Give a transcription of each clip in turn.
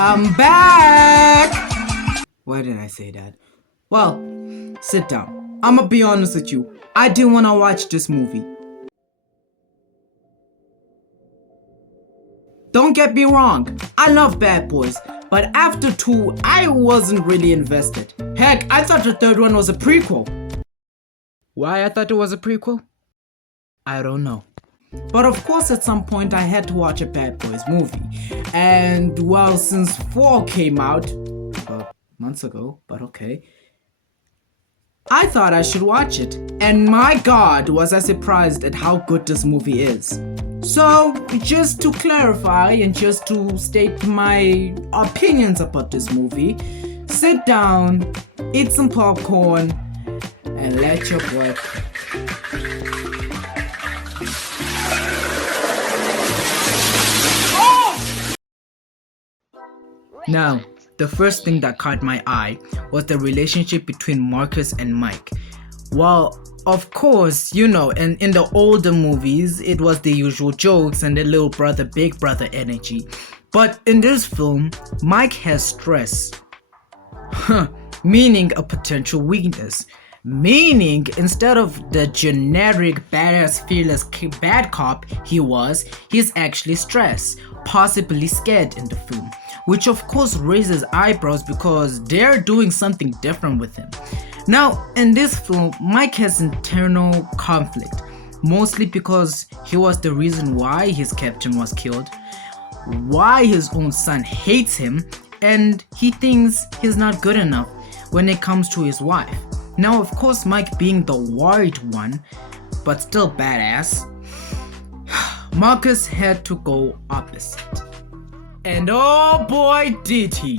I'm back! Why did I say that? Well, sit down. I'ma be honest with you. I didn't wanna watch this movie. Don't get me wrong, I love Bad Boys, but after 2, I wasn't really invested. Heck, I thought the third one was a prequel. Why I thought it was a prequel? I don't know. But of course at some point I had to watch a Bad Boys movie. And well, since 4 came out, months ago, but okay, I thought I should watch it. And my god, was I surprised at how good this movie is. So, just to clarify and just to state my opinions about this movie, sit down, eat some popcorn, and let your boy cook. Now, the first thing that caught my eye was the relationship between Marcus and Mike. Well, of course, you know, in the older movies, it was the usual jokes and the little brother, big brother energy. But in this film, Mike has stress. Meaning a potential weakness. Meaning, instead of the generic badass, fearless bad cop he's actually stressed, possibly scared in the film. Which of course raises eyebrows because they're doing something different with him. Now, in this film, Mike has internal conflict, mostly because he was the reason why his captain was killed, why his own son hates him, and he thinks he's not good enough when it comes to his wife. Now, of course, Mike being the worried one, but still badass, Marcus had to go opposite. And oh boy did he.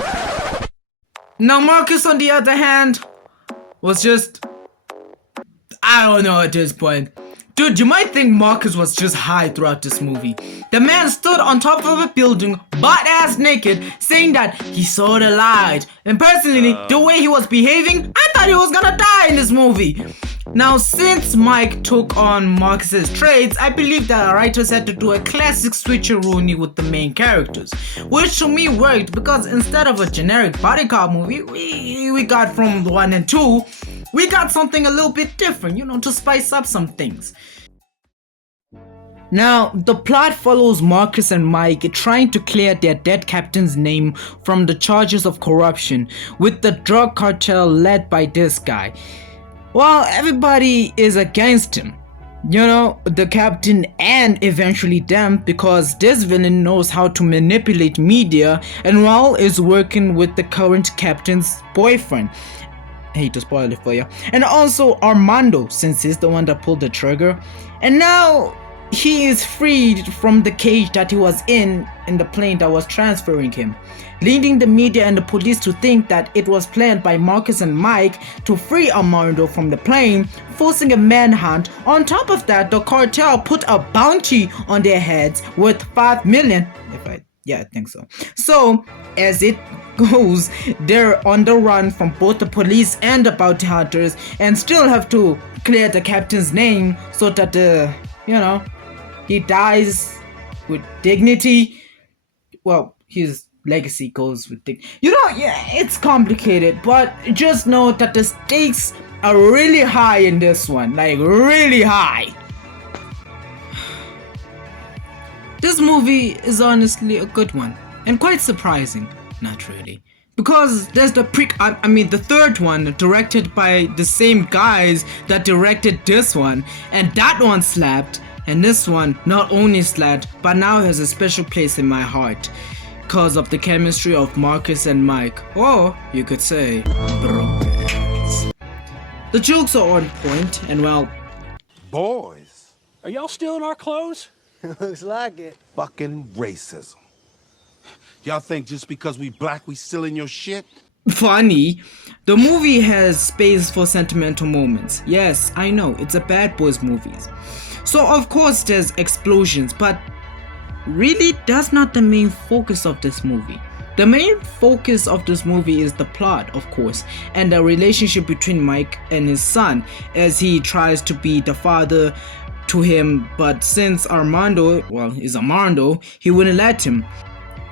Now Marcus on the other hand was just, I don't know at this point. Dude, you might think Marcus was just high throughout this movie. The man stood on top of a building, butt ass naked, saying that he saw the light. And personally, the way he was behaving, I thought he was gonna die in this movie. Now, since Mike took on Marcus's traits, I believe that writers had to do a classic switcheroo with the main characters, which to me worked because instead of a generic body cop movie we got from 1 and 2, we got something a little bit different, you know, to spice up some things. Now, the plot follows Marcus and Mike trying to clear their dead captain's name from the charges of corruption with the drug cartel led by this guy. Well, everybody is against him, you know, the captain and eventually them, because this villain knows how to manipulate media and well is working with the current captain's boyfriend. I hate to spoil it for you. And also Armando, since he's the one that pulled the trigger. And now he is freed from the cage that he was in the plane that was transferring him, leading the media and the police to think that it was planned by Marcus and Mike to free Armando from the plane, forcing a manhunt. On top of that, the cartel put a bounty on their heads worth 5 million. I think so. So, as it goes, they're on the run from both the police and the bounty hunters and still have to clear the captain's name so that he dies with dignity. Well, his legacy goes with dignity. It's complicated, but just know that the stakes are really high in this one. Like, really high. This movie is honestly a good one, and quite surprising. Not really. Because there's the third one, directed by the same guys that directed this one, and that one slapped. And this one not only slapped, but now has a special place in my heart because of the chemistry of Marcus and Mike, or you could say bromance. The jokes are on point, and well, boys, are y'all still in our clothes? Looks like it. Fucking racism. Y'all think just because we black we still in your shit? Funny. The movie has space for sentimental moments. Yes, I know, it's a Bad Boys movies. So of course there's explosions, but really that's not the main focus of this movie. The main focus of this movie is the plot, of course, and the relationship between Mike and his son as he tries to be the father to him, but since Armando is Armando, he wouldn't let him.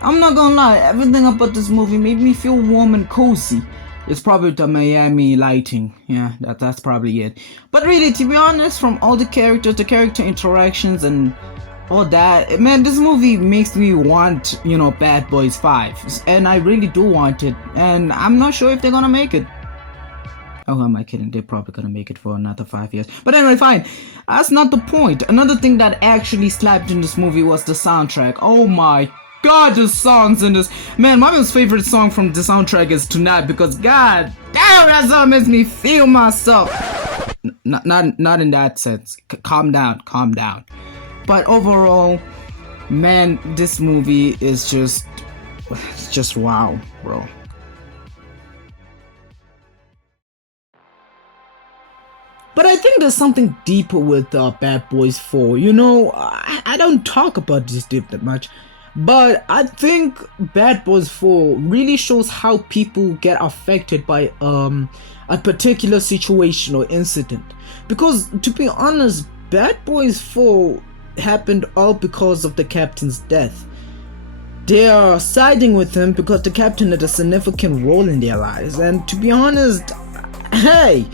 I'm not gonna lie, everything about this movie made me feel warm and cozy. It's probably the Miami lighting. Yeah, that's probably it. But really, to be honest, from all the characters, the character interactions, and all that, man, this movie makes me want, Bad Boys 5. And I really do want it. And I'm not sure if they're gonna make it. Oh, who am I kidding? They're probably gonna make it for another 5 years. But anyway, fine. That's not the point. Another thing that actually slapped in this movie was the soundtrack. Oh my god, the songs in this. Man, my most favorite song from the soundtrack is Tonight, because god damn, that song makes me feel myself. Not in that sense. Calm down. But overall, man, this movie is just wow, bro. But I think there's something deeper with Bad Boys 4. I don't talk about this deep that much, but I think Bad Boys 4 really shows how people get affected by a particular situation or incident. Because to be honest, Bad Boys 4 happened all because of the captain's death. They are siding with him because the captain had a significant role in their lives, and to be honest, hey,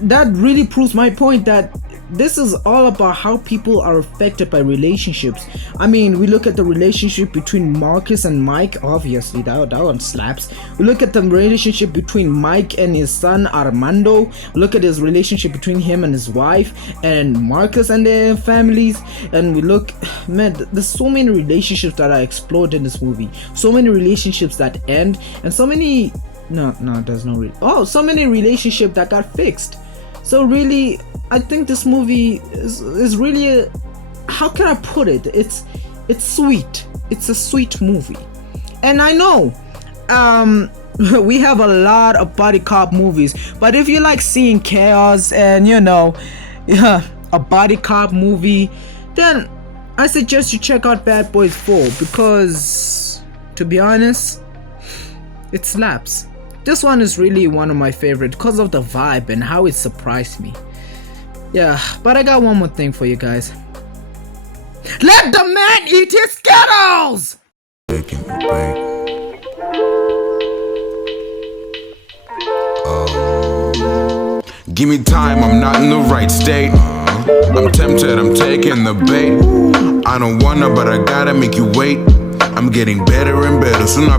that really proves my point that this is all about how people are affected by relationships. I mean, we look at the relationship between Marcus and Mike, obviously that one slaps. We look at the relationship between Mike and his son Armando. We look at his relationship between him and his wife, and Marcus and their families. And we look, man, there's so many relationships that are explored in this movie. So many relationships that end, and so many so many relationships that got fixed. So really, I think this movie is really how can I put it? It's sweet. It's a sweet movie. And I know we have a lot of body cop movies, but if you like seeing chaos and a body cop movie, then I suggest you check out Bad Boys 4, because to be honest, it slaps. This one is really one of my favorite because of the vibe and how it surprised me. Yeah, but I got one more thing for you guys. Let the man eat his Skittles! Give me time, I'm not in the right state. I'm tempted, I'm taking the bait. I don't wanna, but I gotta make you wait. I'm getting better and better, soon